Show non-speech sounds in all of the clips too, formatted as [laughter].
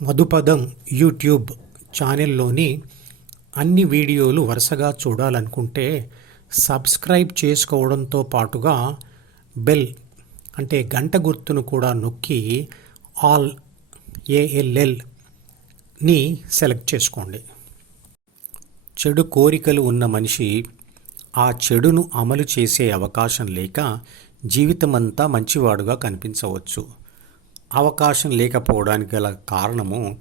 మధుపదం YouTube ఛానల్లోని అన్ని వీడియోలు వరుసగా చూడాలనుకుంటే సబ్స్క్రైబ్ చేసుకోవడంతో పాటుగా బెల్ అంటే గంట గుర్తును కూడా నొక్కి ఆల్ ఏఎల్ఎల్ని సెలెక్ట్ చేసుకోండి. చెడు కోరికలు ఉన్న మనిషి ఆ చెడును అమలు చేసే అవకాశం లేక జీవితమంతా మంచివాడుగా కనిపించవచ్చు. అవకాశం లేకపోవడానికి గల కారణము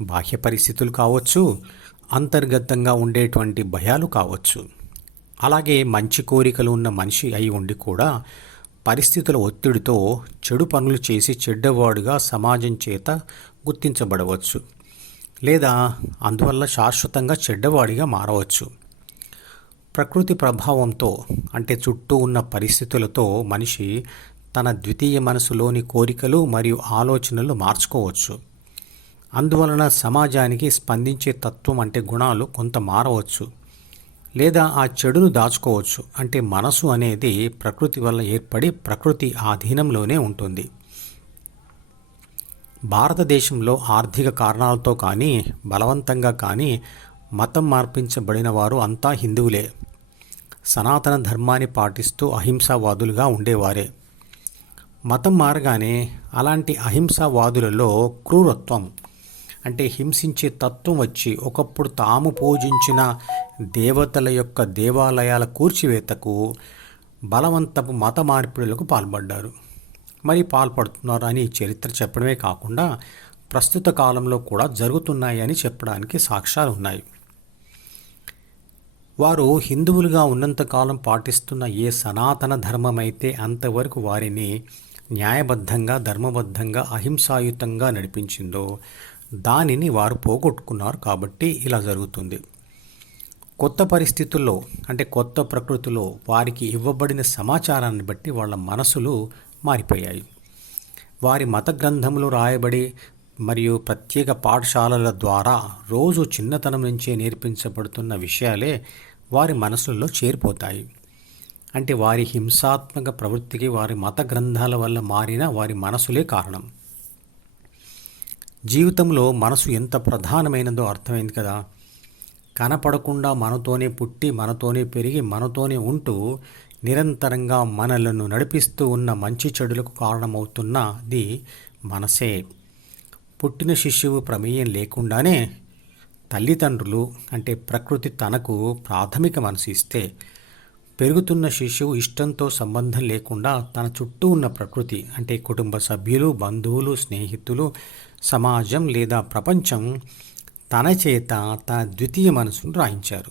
బాహ్య పరిస్థితులు కావచ్చు అంతర్గతంగా ఉండేటువంటి భయాలు కావచ్చు. అలాగే మంచి కోరికలు ఉన్న మనిషి అయి ఉండి కూడా పరిస్థితుల ఒత్తిడితో చెడు పనులు చేసి చెడ్డవాడుగా సమాజం చేత గుర్తించబడవచ్చు. లేదా అందువల్ల శాశ్వతంగా చెడ్డవాడిగా మారవచ్చు. ప్రకృతి ప్రభావంతో అంటే చుట్టూ ఉన్న పరిస్థితులతో మనిషి తన ద్వితీయ మనసులోని కోరికలు మరియు ఆలోచనలు మార్చుకోవచ్చు. అందువలన సమాజానికి స్పందించే తత్వం అంటే గుణాలు కొంత మారవచ్చు. లేదా ఆ చెడును దాచుకోవచ్చు. అంటే మనసు అనేది ప్రకృతి వల్ల ఏర్పడి ప్రకృతి ఆధీనంలోనే ఉంటుంది. భారతదేశంలో ఆర్థిక కారణాలతో కానీ బలవంతంగా కానీ మతం మార్పించబడిన వారు అంతా హిందువులే. సనాతన ధర్మాన్ని పాటిస్తూ అహింసావాదులుగా ఉండేవారే. మతం మారగానే అలాంటి అహింసావాదులలో క్రూరత్వం అంటే హింసించే తత్వం వచ్చి ఒకప్పుడు తాము పూజించిన దేవతల యొక్క దేవాలయాల కూర్చివేతకు బలవంతపు మత మార్పిడులకు పాల్పడ్డారు. మరి పాల్పడుతున్నారు అని చరిత్ర చెప్పడమే కాకుండా ప్రస్తుత కాలంలో కూడా జరుగుతున్నాయని చెప్పడానికి సాక్ష్యాలు ఉన్నాయి. వారు హిందువులుగా ఉన్నంతకాలం పాటిస్తున్న ఏ సనాతన ధర్మమైతే అంతవరకు వారిని న్యాయబద్ధంగా ధర్మబద్ధంగా అహింసాయుతంగా నడిపించిందో దానిని వారు పోగొట్టుకున్నారు కాబట్టి ఇలా జరుగుతుంది. కొత్త పరిస్థితుల్లో అంటే కొత్త ప్రకృతిలో వారికి ఇవ్వబడిన సమాచారాన్ని బట్టి వాళ్ళ మనసులు మారిపోయాయి. వారి మత గ్రంథములు రాయబడి మరియు ప్రత్యేక పాఠశాలల ద్వారా రోజు చిన్నతనం నుంచే నేర్పించబడుతున్న విషయాలే వారి మనసుల్లో చేరిపోతాయి. అంటే వారి హింసాత్మక ప్రవృత్తికి వారి మత గ్రంథాల వల్ల మారిన వారి మనసులే కారణం. జీవితంలో మనసు ఎంత ప్రధానమైనదో అర్థమైంది కదా. కనపడకుండా మనతోనే పుట్టి మనతోనే పెరిగి మనతోనే ఉంటూ నిరంతరంగా మనలను నడిపిస్తూ ఉన్న మంచి చెడులకు కారణమవుతున్నది మనసే. పుట్టిన శిశువు ప్రమేయం లేకుండానే తల్లిదండ్రులు అంటే ప్రకృతి తనకు ప్రాథమిక మనసు ఇస్తే పెరుగుతున్న శిశువు ఇష్టంతో సంబంధం లేకుండా తన చుట్టూ ఉన్న ప్రకృతి అంటే కుటుంబ సభ్యులు బంధువులు స్నేహితులు సమాజం లేదా ప్రపంచం తన చేత తన ద్వితీయ మనసును రాయించారు.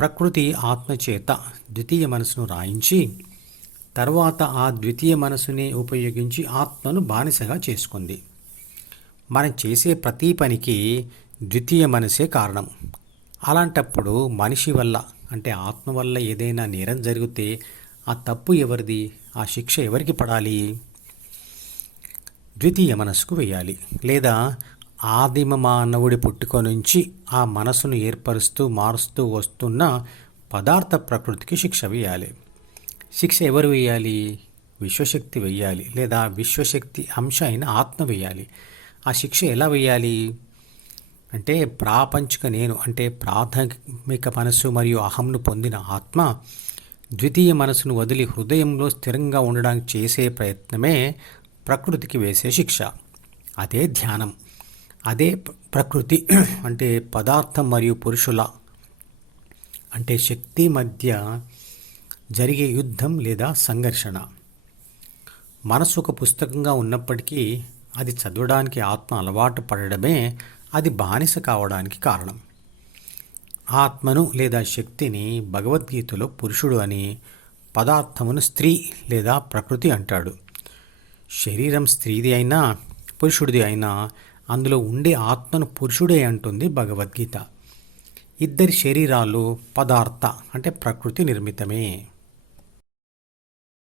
ప్రకృతి ఆత్మచేత ద్వితీయ మనసును రాయించి తర్వాత ఆ ద్వితీయ మనసుని ఉపయోగించి ఆత్మను బానిసగా చేసుకుంది. మనం చేసే ప్రతి పనికి ద్వితీయ మనసే కారణం. అలాంటప్పుడు మనిషి వల్ల అంటే ఆత్మ వల్ల ఏదైనా నేరం జరిగితే ఆ తప్పు ఎవరిది? ఆ శిక్ష ఎవరికి పడాలి? ద్వితీయ మనసుకు వేయాలి. లేదా ఆదిమ మానవుడి పుట్టుక నుంచి ఆ మనసును ఏర్పరుస్తూ మారుస్తూ వస్తున్న పదార్థ ప్రకృతికి శిక్ష వేయాలి. శిక్ష ఎవరు వేయాలి? విశ్వశక్తి వేయాలి. లేదా విశ్వశక్తి అంశ అయిన ఆత్మ వేయాలి. ఆ శిక్ష ఎలా వేయాలి? అంటే ప్రాపంచిక నేను అంటే ప్రాథమిక మనస్సు మరియు అహంను పొందిన ఆత్మ ద్వితీయ మనసును వదిలి హృదయంలో స్థిరంగా ఉండడానికి చేసే ప్రయత్నమే ప్రకృతికి వేసే శిక్ష. అదే ధ్యానం. అదే ప్రకృతి [clears throat] అంటే పదార్థం మరియు పురుషుల అంటే శక్తి మధ్య జరిగే యుద్ధం లేదా సంఘర్షణ. మనసు ఒక పుస్తకంగా ఉన్నప్పటికీ అది చదవడానికి ఆత్మ అలవాటు పడడమే అది బానిస కావడానికి కారణం. ఆత్మను లేదా శక్తిని భగవద్గీతలో పురుషుడు అని పదార్థమును స్త్రీ లేదా ప్రకృతి అంటాడు. శరీరం స్త్రీది అయినా పురుషుడిది అయినా అందులో ఉండే ఆత్మను పురుషుడే అంటుంది భగవద్గీత. ఇద్దరి శరీరాలు పదార్థ అంటే ప్రకృతి నిర్మితమే.